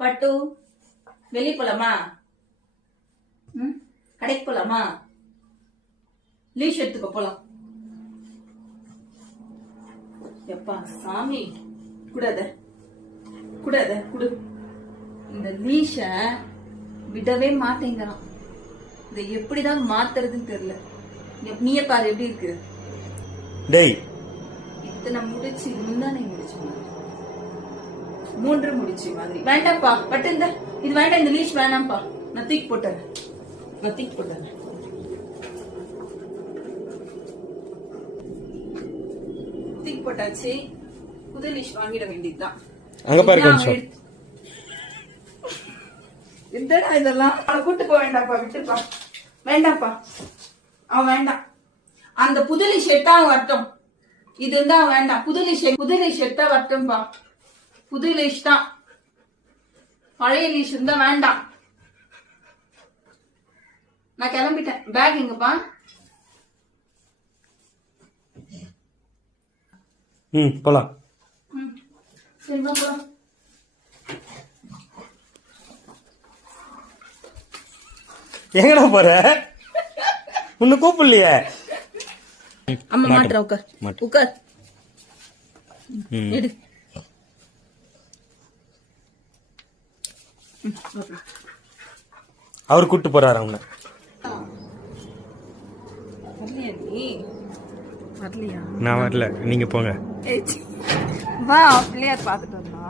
பட்டு வெளியே போலாமா? கடைக்கு போலாமா? லீஷ் எடுத்துக்க போலாம். எப்பா சாமி கூடாத கூடாத குடு. இந்த லீஷ விடவே மாட்டேங்கிறான். இதை எப்படிதான் மாத்துறதுன்னு தெரியல. நீயே பாரு எப்படி இருக்கு. டேய் இத்தனை முடிச்சு முந்தானே முடிச்சு மாதிரி 3 முடிச்சு மாதிரி. வேண்டாம்ப்பா பட்டு இந்த இது வேண்டாம். இந்த லீஷ் வேணாம்ப்பா. நான் தூக்கி போட்டேன். தூக்கி போட்டாச்சு. புது லீஷ் வாங்கிட வேண்டியதுதான். அங்க பாரு கொஞ்சம். என்னடா இதெல்லாம்? அவனை கூட்டு போக வேண்டாம்ப்பா. விட்டுப்பா. வேண்டாம்ப்பா. அவன் வேண்டாம். அந்த புது லீஷ் எடுத்தா அவன் வரட்டும். இது இருந்தா அவன் வேண்டாம். புது லீஷ் எடுத்தா வரட்டும்பா. புது லீஷ் தான். பழைய லீஷ் இருந்தா வேண்டாம். நான் கிளம்பிட்டேன். பேக் எங்கப்பா? போலாம். சரிப்பா போலாம். எங்கடா போற? உன்னை கூப்பிடலையே. அம்மா மாட்டுற. உட்கார். எடு. அவர் கூட்டு போறாரு அவனை. வரலையா? நான் வரல, நீங்க போங்க. வா பிள்ளையார் பாத்துட்டு வந்தா.